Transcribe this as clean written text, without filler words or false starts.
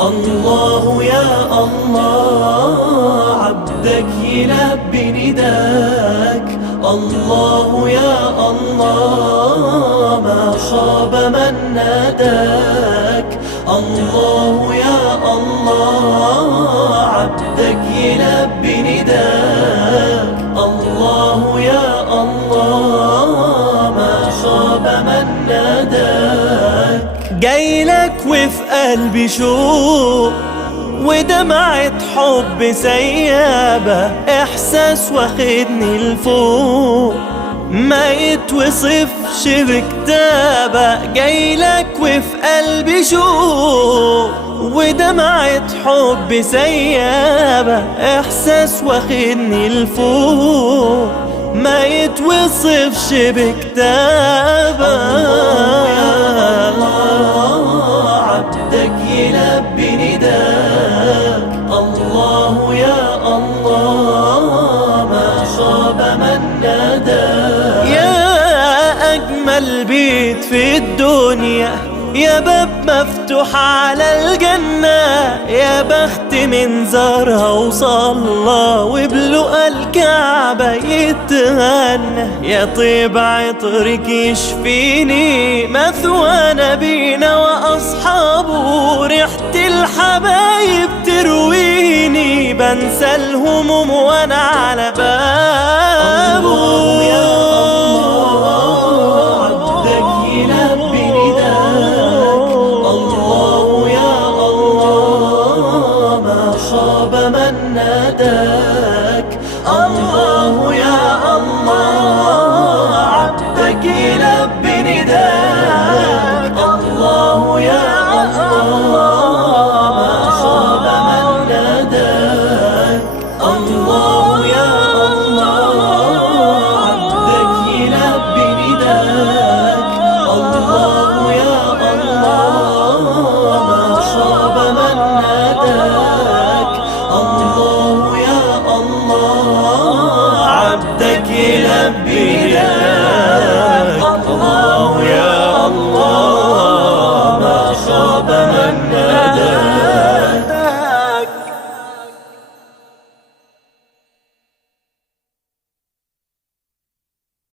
الله يا الله عبدك يلبي نداك. الله يا الله ما خاب من ناداك. الله يا الله عبدك يلبي نداك. الله يا الله ما خاب من ناداك. جايلك وفي قلبي شوق ودمعة حب سيابة، إحساس واخدني لفوق ما يتوصفش بكتابة. جايلك وفي قلبي شوق ودمعة حب سيابة، إحساس واخدني لفوق ما يتوصفش بكتابة. عبدك يلبي نداك. الله يا الله ما خاب من ناداك. يا أجمل بيت في الدنيا، يا باب مفتوح على الجنة، يا بخت من زارها وصلى وبلقى الكعبة يتغنى. يا طيب عطرك يشفيني، مثوى نبينا وأصحابه، ريحة الحبايب ترويني، بنسى الهموم وأنا على بابه. خاب من ناداك. الله يا الله عبدك يلبي نداك. الله يا الله ما خاب من ناداك. الله يا الله عبدك يلبي نداك. الله يا الله ما خاب من ناداك.